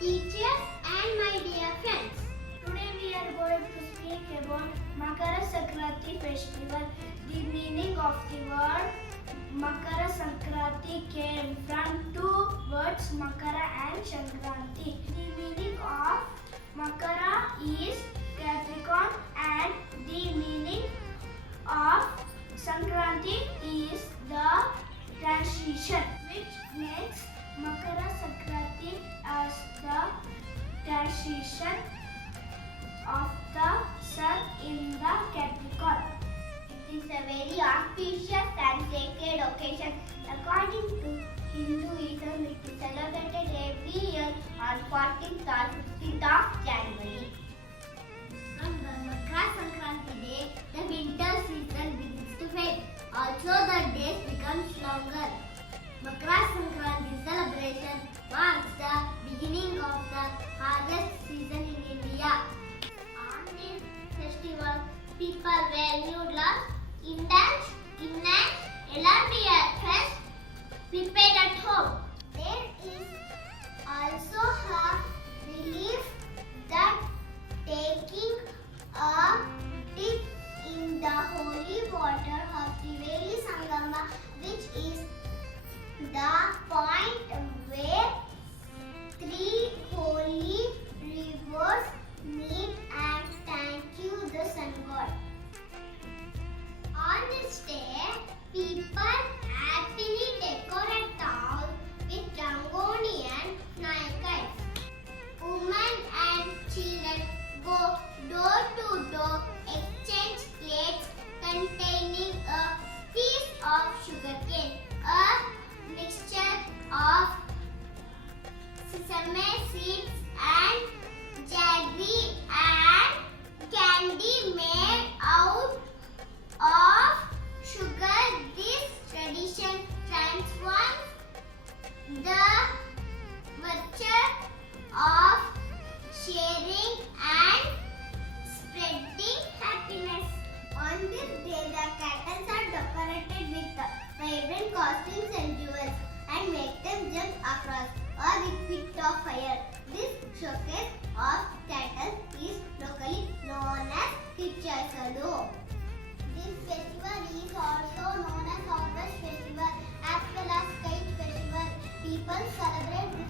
teachers and my dear friends. Today we are going to speak about Makara Sankranti festival. The meaning of the word Makara Sankranti came from two words Makara and Sankranti. The meaning of Makara is Capricorn and the meaning of Sankranti is the transition, which makes Makara Sankranti as the transition of the sun in the Capricorn. It is a very auspicious and sacred occasion. According to Hinduism, it is celebrated every year on 14th or 15th of January. On the Makara Sankranti day, the winter season begins to fade. Also, the days becomes longer. Makara Sankranti celebration marks the beginning of the harvest season in India. On this festival, people wear new clothes, indulge in an elaborate feast prepared at home. There is also a belief that taking a dip in the holy water of Triveni Sangama, which is the point where three holy rivers meet and thank you the sun god. On this day, people happily decorate the house with rangoli and night kites. Women and children go door to door, exchange plates containing a piece of sugarcane, a mixture of sesame seeds and jaggery and candy made out of sugar. This tradition transforms the virtue of sharing and spreading happiness. On this day, the cattle are decorated with vibrant costumes and jewels and make them jump across or with pit of fire. This showcase of cattle is locally known as Kichasadu. This festival is also known as Harvest Festival as well as Kite Festival. People celebrate this